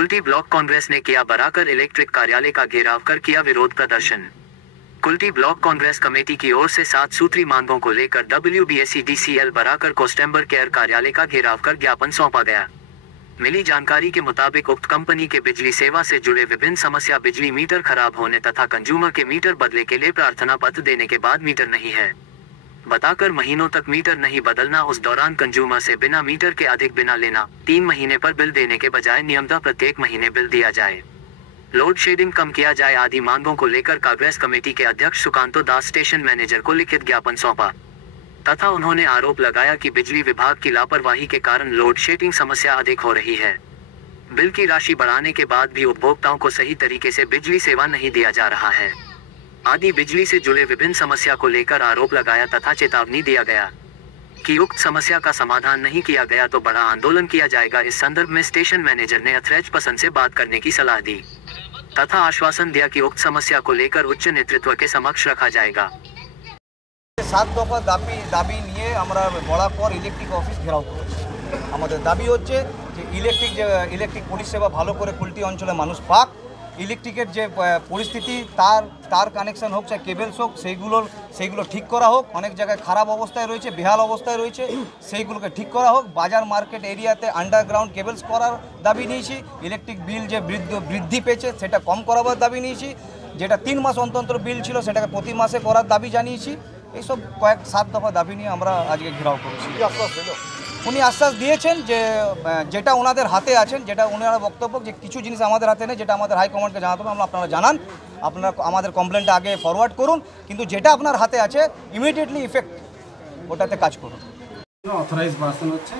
Kulti block Congress ने किया Barakar electric कार्यालय का घेराव कर किया विरोध प्रदर्शन। कुल्टी ब्लॉक कांग्रेस कमेटी की ओर से 7 सूत्री मांगों को लेकर WBSEDCL बराकर कस्टमर केयर कार्यालय का घेराव कर ज्ञापन सौंपा गया। मिली जानकारी के मुताबिक उक्त कंपनी के बिजली सेवा से जुड़े विभिन्न समस्या बिजली मीटर खराब होने तथा कंज्यूमर के मीटर बदले के लिए प्रार्थना पत्र देने के बाद मीटर नहीं है बताकर महीनों तक मीटर नहीं बदलना, उस दौरान कंज्यूमर से बिना मीटर के अधिक बिना लेना, 3 महीने पर बिल देने के बजाय नियमतः प्रत्येक महीने बिल दिया जाए, लोड शेडिंग कम किया जाए आदि मांगों को लेकर कांग्रेस कमेटी के अध्यक्ष सुकांतो दास स्टेशन मैनेजर को लिखित ज्ञापन सौंपा तथा उन्होंने आरोप लगाया कि बिजली विभाग की लापरवाही के कारण लोड शेडिंग समस्या अधिक हो रही है। बिल की राशि बढ़ाने के बाद भी उपभोक्ताओं को सही तरीके से बिजली सेवा नहीं दिया जा रहा है आदि बिजली से जुड़े विभिन्न समस्या को लेकर आरोप लगाया तथा चेतावनी दिया गया कि उक्त समस्या का समाधान नहीं किया गया तो बड़ा आंदोलन किया जाएगा। इस संदर्भ में स्टेशन मैनेजर ने अथरैज पसंद से बात करने की सलाह दी तथा आश्वासन दिया कि उक्त समस्या को लेकर उच्च नेतृत्व के समक्ष रखा जाएगा। 7 दफा दाबी নিয়ে আমরা বড়াকর ইলেকট্রিক অফিস ঘেরাও করেছি। আমাদের দাবি হচ্ছে যে ইলেকট্রিক পরিষেবা ভালো করে কুল্টি অঞ্চলে মানুষ পাক, ইলেকট্রিকের যে পরিস্থিতি তার কানেকশন হোক চাই কেবলস হোক সেইগুলো ঠিক করা হোক। অনেক জায়গায় খারাপ অবস্থায় রয়েছে, বেহাল অবস্থায় রয়েছে, সেইগুলোকে ঠিক করা হোক। বাজার মার্কেট এরিয়াতে আন্ডারগ্রাউন্ড কেবলস করার দাবি নিয়েছি। ইলেকট্রিক বিল যে বৃদ্ধি পেয়েছে সেটা কম করাবার দাবি নিয়েছি। যেটা 3 মাস অন্তর বিল ছিল সেটাকে প্রতি মাসে করার দাবি জানিয়েছি। এইসব 7 দফা দাবি নিয়ে আমরা আজকে ঘেরাও করেছি। উনি আশ্বাস দিয়েছেন যে যেটা ওনাদের হাতে আছেন, যেটা ওনারা বক্তব্য যে কিছু জিনিস আমাদের হাতে নেই, যেটা আমাদের হাইকমান্ডকে জানাতে হবে আপনারা জানান, আপনারা আমাদের কমপ্লেনটা আগে ফরওয়ার্ড করুন, কিন্তু যেটা আপনার হাতে আছে ইমিডিয়েটলি ইফেক্ট ওটাতে কাজ করুন। অথরাইজ পার্সন হচ্ছে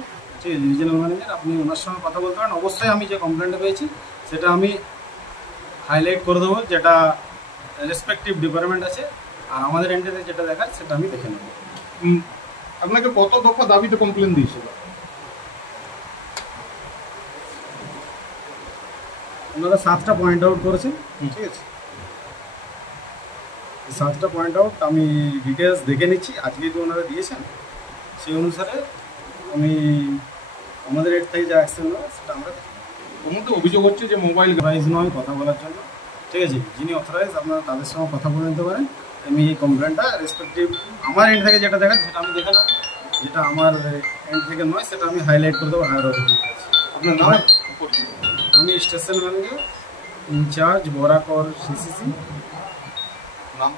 রিজিওনাল ম্যানেজার, আপনি ওনার সঙ্গে কথা বলতে পারেন। অবশ্যই আমি যে কমপ্লেনটা পেয়েছি সেটা আমি হাইলাইট করে দেবো, যেটা রেসপেক্টিভ ডিপার্টমেন্ট আছে, আর আমাদের এন্ডে যেটা দেখার সেটা আমি দেখে নেব। আপনাকে কত দফা দাবিতে কমপ্লেন দিয়েছিল? ওনারা 7টা পয়েন্ট আউট করেছেন, ঠিক আছে। 7টা পয়েন্ট আউট আমি ডিটেলস দেখে নিচ্ছি, আজকে তো ওনারা দিয়েছেন, সেই অনুসারে আমি আমাদের এর থেকে যা অ্যাকশন নেওয়া সেটা আমরা দেখি। ওর মধ্যে অভিযোগ হচ্ছে যে মোবাইল অথরাইজ নয় কথা বলার জন্য, ঠিক আছে। যিনি অথরাইজ আপনারা তাদের সঙ্গে কথা বলে নিতে পারেন। আমি এই কমপ্লেনটা রেসপেক্টিভ আমার এন্ড থেকে যেটা দেখার সেটা আমি দেখে নেব, যেটা আমার এন্ড থেকে নয় সেটা আমি হাইলাইট করে দেবো হায়ার অথরিটির কাছে। আপনার নাম? আমি station manager in charge Barakar CCC। নাম?